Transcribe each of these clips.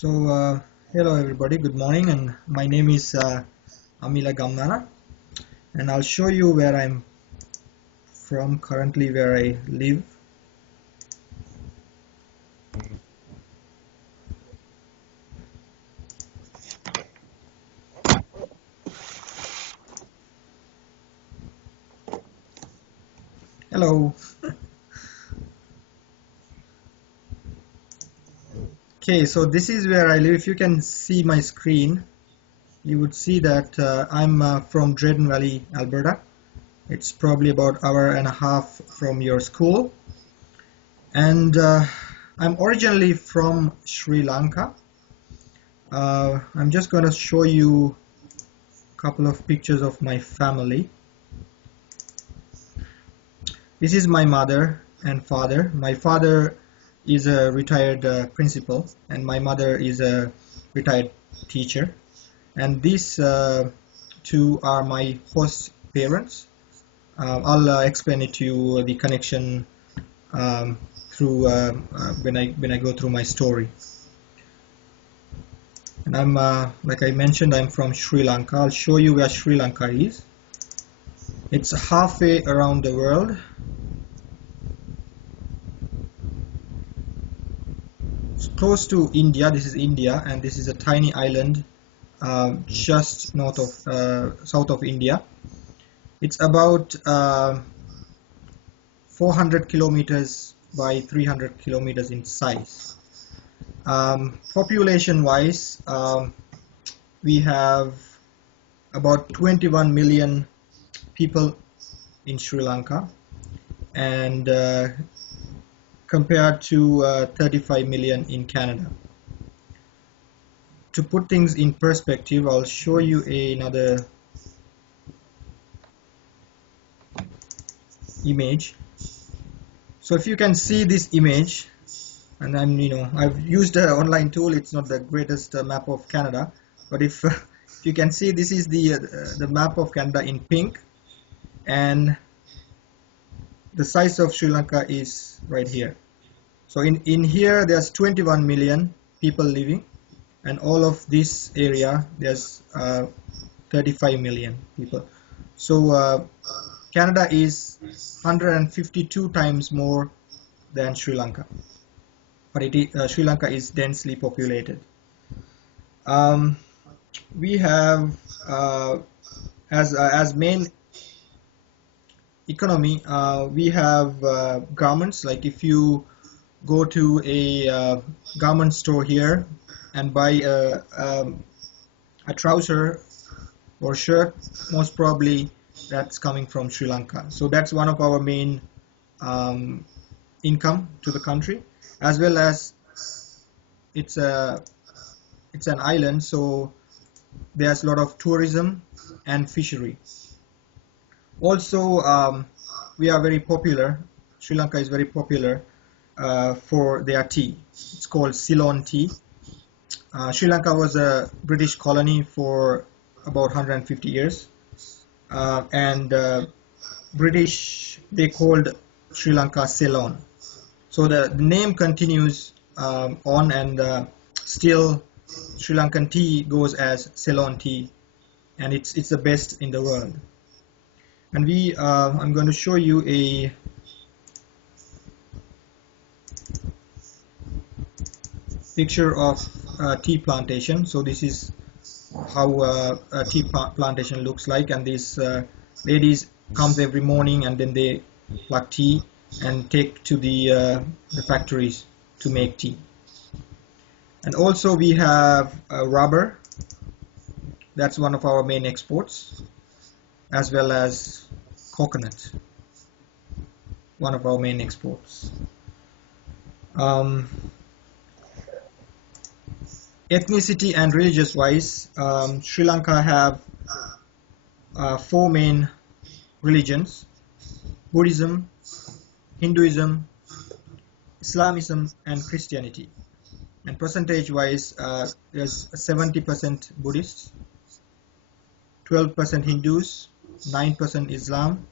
Hello everybody, good morning, and my name is Amila Gammana, and I'll show you where I'm from currently, where I live. Hello. Okay, so this is where I live. If you can see my screen, you would see that I'm from Drayton Valley, Alberta. It's probably about hour and a half from your school, and I'm originally from Sri Lanka. I'm just going to show you a couple of pictures of my family. This is my mother and father. My father is a retired principal, and my mother is a retired teacher. And these two are my host parents. I'll explain it to you, the connection through when I go through my story. And I'm like I mentioned, I'm from Sri Lanka. I'll show you where Sri Lanka is. It's halfway around the world. It's close to India. This is India, and this is a tiny island just north of south of India. It's about 400 kilometers by 300 kilometers in size. Population wise, we have about 21 million people in Sri Lanka, and compared to 35 million in Canada. To put things in perspective, I'll show you another image. So if you can see this image, and I've used an online tool. It's not the greatest map of Canada, but if you can see, this is the map of Canada in pink, and the size of Sri Lanka is right here. So in here there's 21 million people living, and all of this area there's 35 million people. So Canada is 152 times more than Sri Lanka, but Sri Lanka is densely populated. We have as main economy, we have garments. Like if you go to a garment store here and buy a trouser or shirt, most probably that's coming from Sri Lanka. So that's one of our main income to the country, as well as it's an island, so there's a lot of tourism and fishery. Also, we are very popular. Sri Lanka is very popular for their tea. It's called Ceylon tea. Sri Lanka was a British colony for about 150 years, and British, they called Sri Lanka Ceylon. So the name continues on, and still Sri Lankan tea goes as Ceylon tea, and it's the best in the world. And I'm going to show you a picture of tea plantation. So this is how a tea plantation looks like, and these ladies comes every morning, and then they pluck tea and take to the factories to make tea. And also we have rubber. That's one of our main exports, as well as coconut, one of our main exports. Ethnicity and religious wise, Sri Lanka have four main religions: Buddhism, Hinduism, Islamism, and Christianity. And percentage wise, there's 70% Buddhists, 12% Hindus, 9% Islam,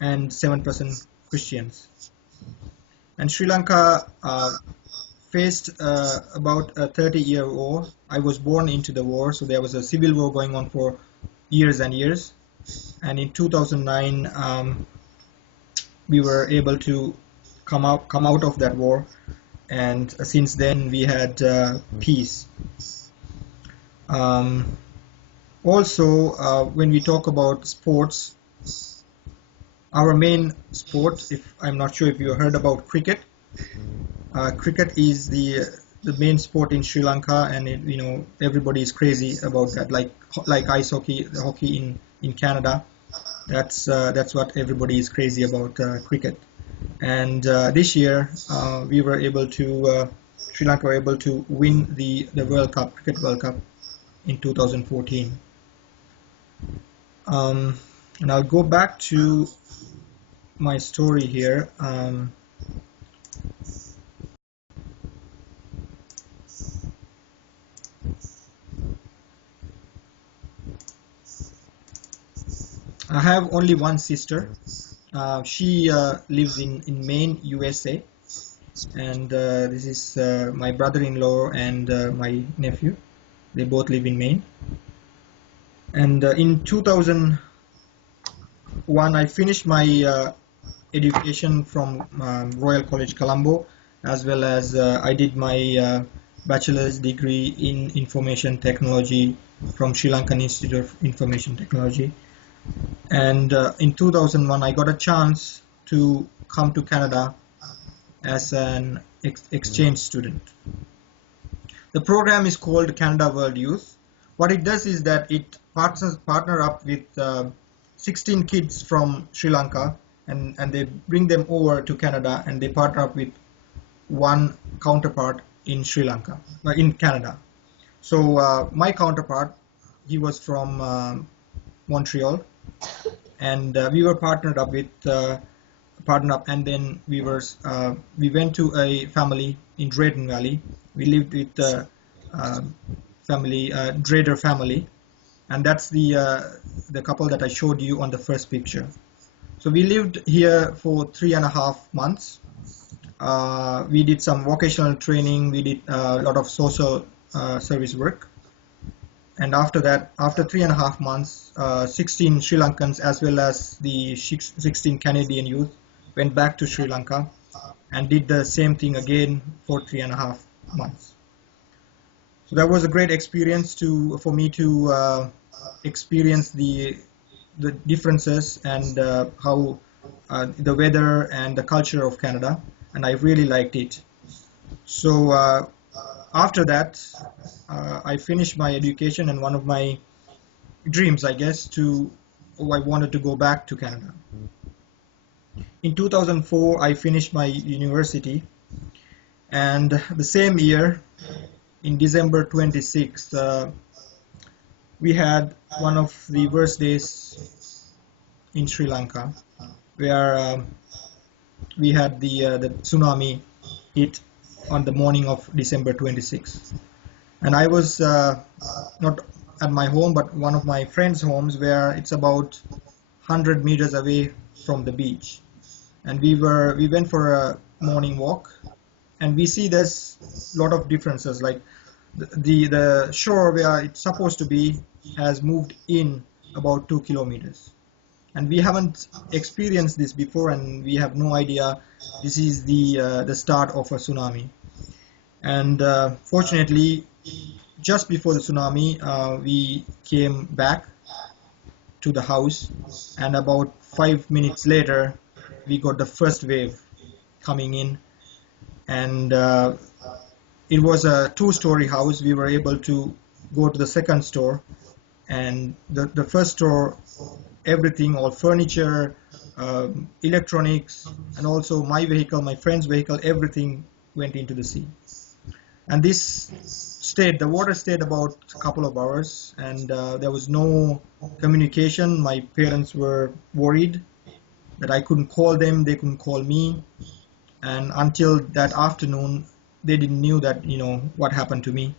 and 7% Christians. And Sri Lanka faced about a 30-year war. I was born into the war, so there was a civil war going on for years and years. And in 2009, we were able to come out of that war, and since then we had peace. Also, when we talk about sports, our main sport, if I'm not sure if you heard about cricket, cricket is the main sport in Sri Lanka, and everybody is crazy about that, like ice hockey, the hockey in Canada. That's what everybody is crazy about, cricket. And this year we were able to Sri Lanka were able to win the World Cup, Cricket World Cup in 2014. And I'll go back to my story here. I have only one sister. She lives in Maine, USA, and this is my brother-in-law and my nephew. They both live in Maine. And in 2001, I finished my education from Royal College Colombo, as well as I did my bachelor's degree in information technology from Sri Lankan Institute of Information Technology. And in 2001, I got a chance to come to Canada as an exchange student. The program is called Canada World Youth. What it does is that it partner up with 16 kids from Sri Lanka, and they bring them over to Canada, and they partner up with one counterpart in Sri Lanka, in Canada. So my counterpart, he was from Montreal, and we were partnered up, and then we went to a family in Drayton Valley. We lived with the family, Drader family, and that's the couple that I showed you on the first picture. So we lived here for 3.5 months. We did some vocational training. We did a lot of social service work. And after that, after 3.5 months, 16 Sri Lankans as well as the 16 Canadian youth went back to Sri Lanka and did the same thing again for 3.5 months. So that was a great experience for me to experience the differences and how the weather and the culture of Canada, and I really liked it. So after that, I finished my education, and one of my dreams, I guess, I wanted to go back to Canada. In 2004, I finished my university, and the same year, in December 26th, we had one of the worst days in Sri Lanka, where we had the tsunami hit on the morning of December 26th. And I was not at my home, but one of my friends' homes, where it's about 100 meters away from the beach. And we went for a morning walk, and we see there's a lot of differences. Like the shore where it's supposed to be has moved in about 2 kilometers. And we haven't experienced this before, and we have no idea this is the start of a tsunami. And fortunately, just before the tsunami, we came back to the house, and about 5 minutes later, we got the first wave coming in, and it was a 2-story house. We were able to go to the second store, and the first store, everything, all furniture, electronics, and also my vehicle, my friend's vehicle, everything went into the sea. And the water stayed about a couple of hours, and there was no communication. My parents were worried that I couldn't call them, they couldn't call me, and until that afternoon, they didn't knew that, what happened to me.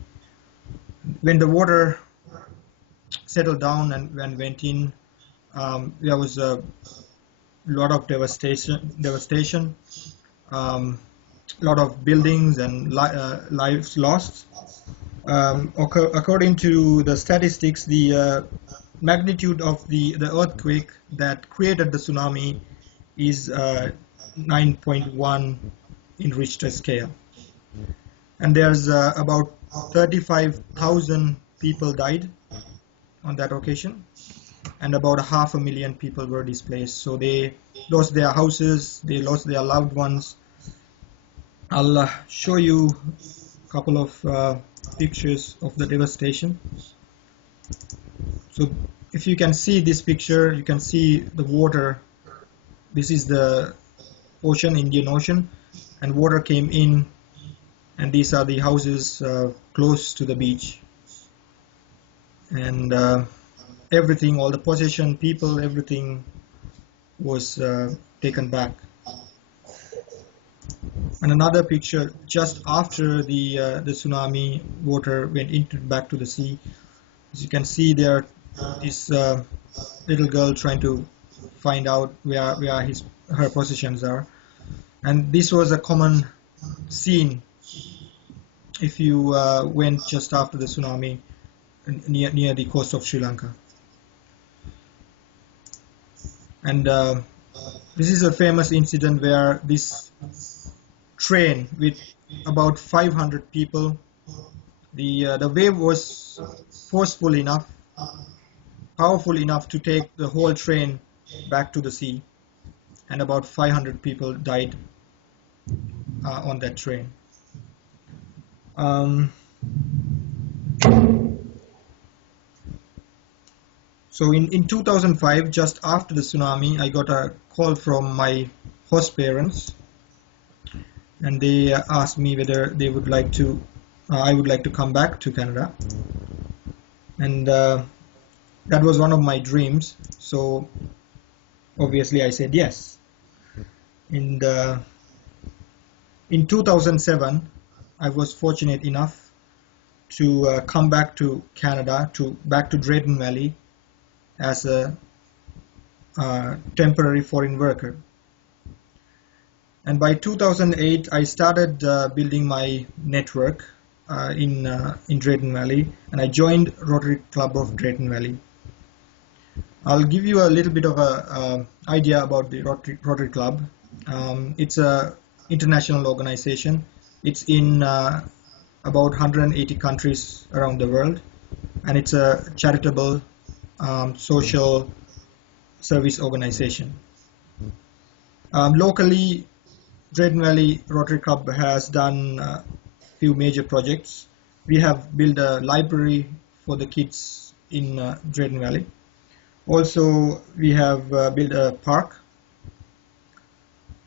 When the water settled down and went in, there was a lot of devastation. lot of buildings and lives lost. According to the statistics, the magnitude of the earthquake that created the tsunami is 9.1 in Richter scale. And there's about 35,000 people died on that occasion, and about 500,000 people were displaced. So they lost their houses, they lost their loved ones. I'll show you a couple of pictures of the devastation. So if you can see this picture, you can see the water. This is the ocean, Indian Ocean, and water came in, and these are the houses close to the beach. And everything, all the possession, people, everything was taken back. And another picture just after the tsunami, water went back to the sea. As you can see there, this little girl trying to find out where her possessions are. And this was a common scene if you went just after the tsunami near the coast of Sri Lanka. And this is a famous incident where this train with about 500 people, the wave was forceful enough, powerful enough to take the whole train back to the sea, and about 500 people died on that train. So in 2005, just after the tsunami, I got a call from my host parents, and they asked me whether they would like to, I would like to come back to Canada, and that was one of my dreams. So obviously I said yes. And in 2007, I was fortunate enough to come back to Canada, back to Drayton Valley, as a temporary foreign worker. And by 2008, I started building my network in Drayton Valley, and I joined Rotary Club of Drayton Valley. I'll give you a little bit of a idea about the Rotary Club. It's a international organization. It's in about 180 countries around the world, and it's a charitable social service organization. Locally, Drayton Valley Rotary Club has done a few major projects. We have built a library for the kids in Drayton Valley. Also, we have built a park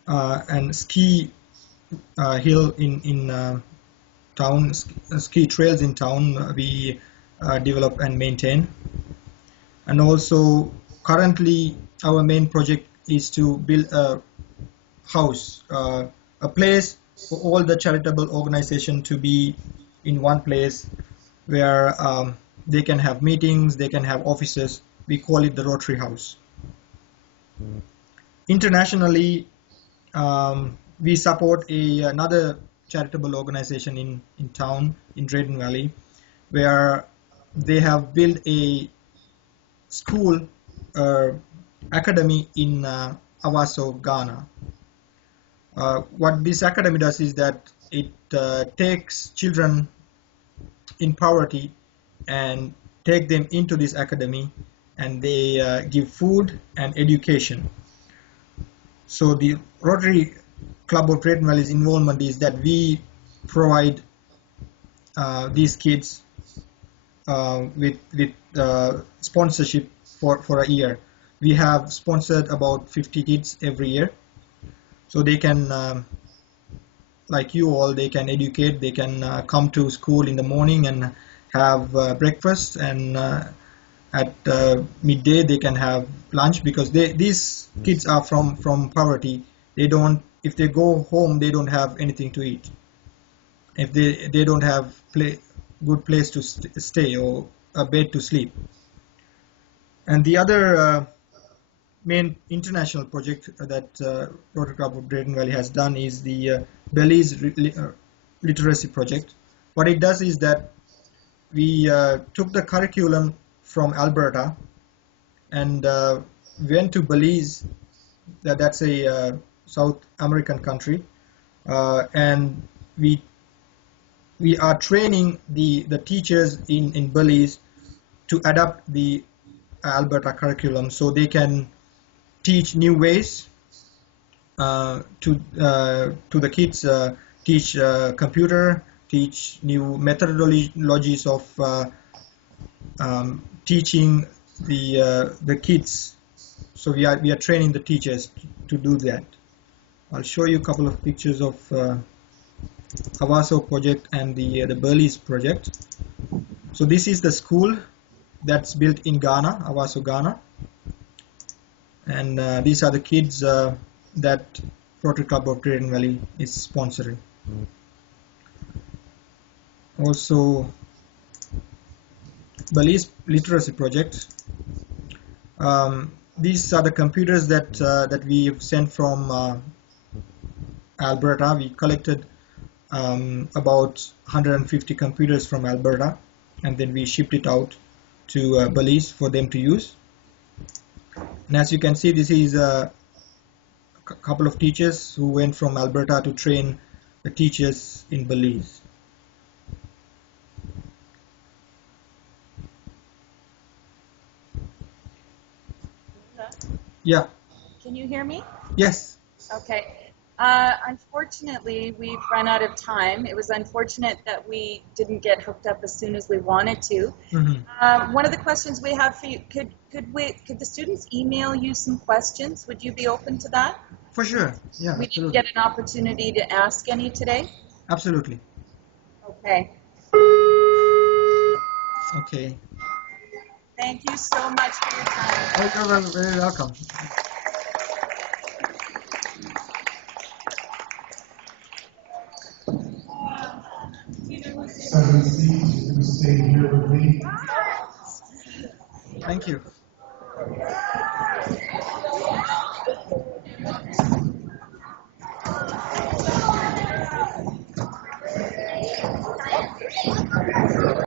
and ski hill in town, ski trails in town we develop and maintain. And also, currently, our main project is to build a house, a place for all the charitable organizations to be in one place where they can have meetings, they can have offices. We call it the Rotary House. Internationally, we support another charitable organization in town, in Drayton Valley, where they have built a school academy in Awaso, Ghana. What this academy does is that it takes children in poverty and take them into this academy, and they give food and education. So the Rotary Club of Drayton Valley's involvement is that we provide these kids with sponsorship for a year. We have sponsored about 50 kids every year, so they can, like you all, they can educate, they can come to school in the morning and have breakfast, and at midday they can have lunch, because these kids are from poverty. They don't, if they go home, they don't have anything to eat. If they don't have good place to stay or a bed to sleep. And the other main international project that Rotary Club of Drayton Valley has done is the Belize literacy project. What it does is that we took the curriculum from Alberta and went to Belize. That's a South American country, and we are training the teachers in Belize to adapt the Alberta curriculum so they can teach new ways to the kids, teach computer, teach new methodologies of teaching the kids. So we are training the teachers to do that. I'll show you a couple of pictures of Havaso project and the Belize project. So this is the school that's built in Ghana, Havaso, Ghana. And these are the kids that Rotary Club of Drayton Valley is sponsoring. Also, Belize literacy project. These are the computers that we have sent from Alberta. We collected about 150 computers from Alberta, and then we shipped it out to Belize for them to use. And as you can see, this is a couple of teachers who went from Alberta to train the teachers in Belize. Yeah. Can you hear me? Yes. Okay. Unfortunately, we've run out of time. It was unfortunate that we didn't get hooked up as soon as we wanted to. Mm-hmm. One of the questions we have for you, could the students email you some questions? Would you be open to that? For sure. Yeah. We absolutely. didn't get an opportunity to ask any today? Absolutely. Okay. Okay. Thank you so much for your time. Oh, you're very welcome. Seven seats, you can stay here with me. Thank you.